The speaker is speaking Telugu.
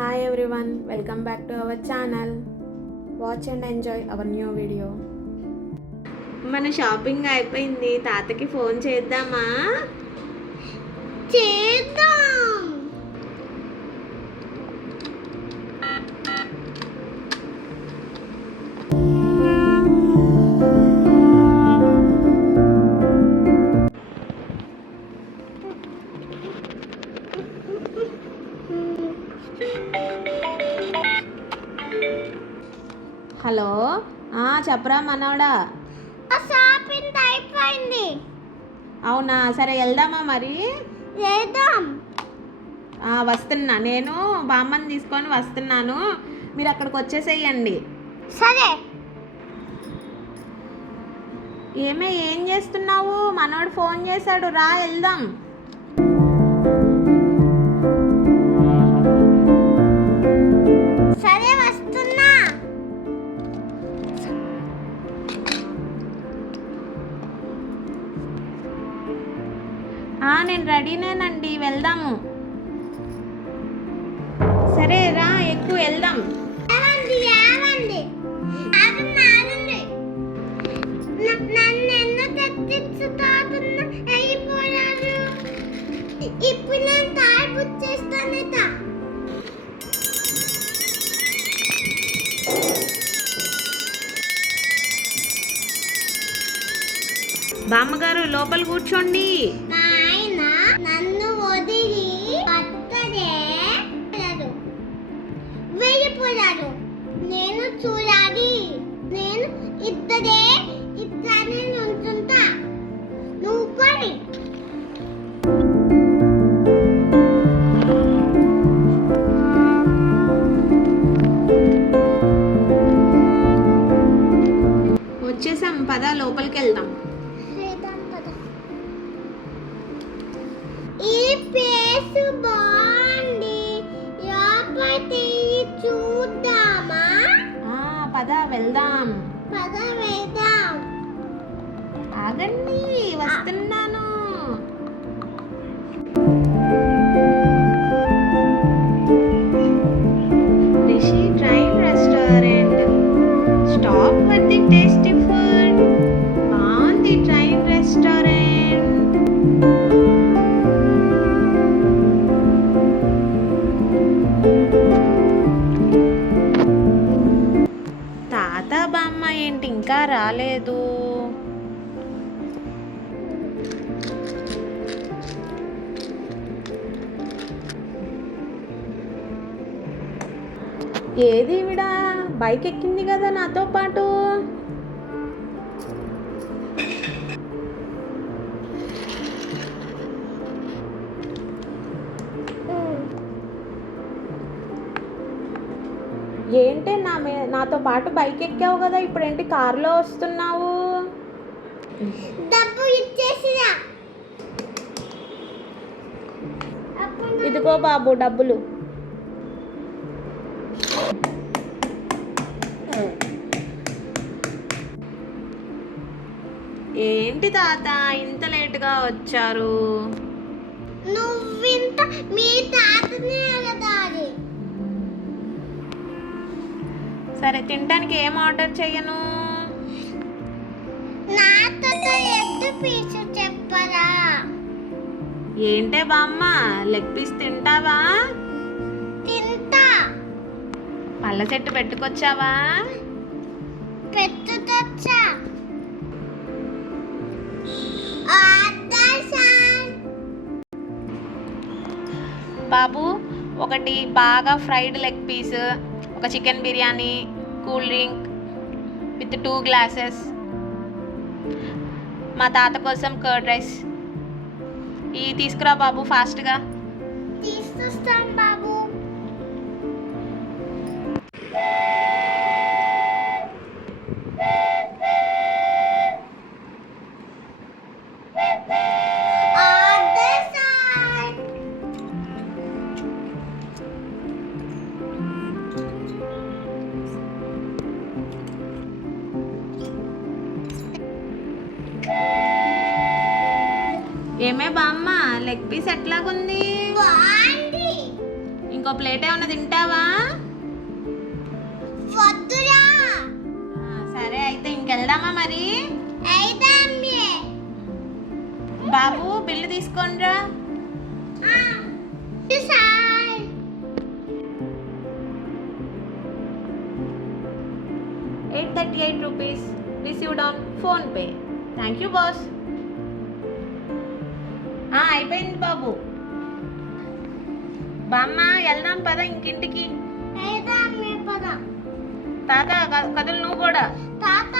Hi everyone, welcome back to our channel. Watch and enjoy our new video. మన షాపింగ్ అయిపోయింది. తాతకి ఫోన్ చేద్దామా? చేద్దాం. హలో, చెప్పరా మనోడా. షాపింగ్ అయిపోయింది. అవునా, సరే వెళ్దామా మరి? చేద్దాం. వస్తున్నా, నేను బామ్మని తీసుకొని వస్తున్నాను, మీరు అక్కడికి వచ్చేసేయండి. సరే. ఏం చేస్తున్నావు? మనోడు ఫోన్ చేశాడు, రా వెళ్దాం. సరే వస్తున్నా. నేను రెడీనేనండి, వెళ్దాము. సరే రా, ఎక్కువ వెళ్దాం. ఏమండి నన్ను ఎందుకు తెచ్చిస్తాతున్నా అయిపోయారు. ఇప్పుడు నేను కార్ బుక్ చేస్తానట. బామ్మగారు లోపల కూర్చోండి. మా ఆయన నన్ను వదిలి అత్తదే వెళ్ళిపోయారు. నేను చూడాలి. నేను ఇద్దరే ఇట్లానే ఉంటుంటా. నువ్వు కొని వచ్చేసాం, పద లోపలికి వెళ్దాం. ఈ ప్లేస్ బాగుంది. లోపలికి చూద్దామా? పద వెళ్దాం. పద వెళ్దాం. ఆగండి, వస్తున్నాను. Rishi train restaurant. Stop for the tasty food. బాగుంది ట్రైన్ రెస్టారెంట్. తాత బామ్మ ఏంటి ఇంకా రాలేదు? ఏది విడా బైక్ ఎక్కింది కదా నాతో పాటు. ఏంటి నాతో పాటు బైక్ ఎక్కావు కదా, ఇప్పుడేంటి కారులో వస్తున్నావు? డబ్బు ఇచ్చేసిరా. ఇదిగో బాబు డబ్బులు. ఏంటి తాత ఇంత లేటుగా వచ్చారు? నువ్వింత మీ తాతనే అడగాలి. సరే, తినడానికి ఏం ఆర్డర్ చేయను? నా తాత ఎద్దు పీసు చెప్పరా? ఏంటే బామ్మ, లెగ్ పీస్ తింటావా? తింటా. పళ్ళ చెట్టు పెట్టుకొచ్చావా? పెట్టుకొచ్చా. బాబు, ఒకటి బాగా ఫ్రైడ్ లెగ్ పీస్, ఒక chicken biryani, cool drink with 2 glasses. మా తాత కోసం కర్డ్ రైస్. ఇవి తీసుకురా బాబు, ఫాస్ట్గా. తీసుకొస్తాను బాబు. ఏమే బామ్మ, లెగ్ పీస్ ఎట్లాగుంది? బాగుంది. ఇంకో ఇంకో ప్లేట్ ఏమన్నా తింటావా? వద్దురా. సరే అయితే ఇంకెళ్దామా మరి? అయిదాంలే. బాబు బిల్లు తీసుకోండిరా. Sir 838 rupees received on phone pay. Thank you boss. అయిపోయింది బాబు. బామ్మ వెళ్దాం పద ఇంకింటికి. అయిదాంలే పద. తాత కదులు నువ్వు కూడా. తాత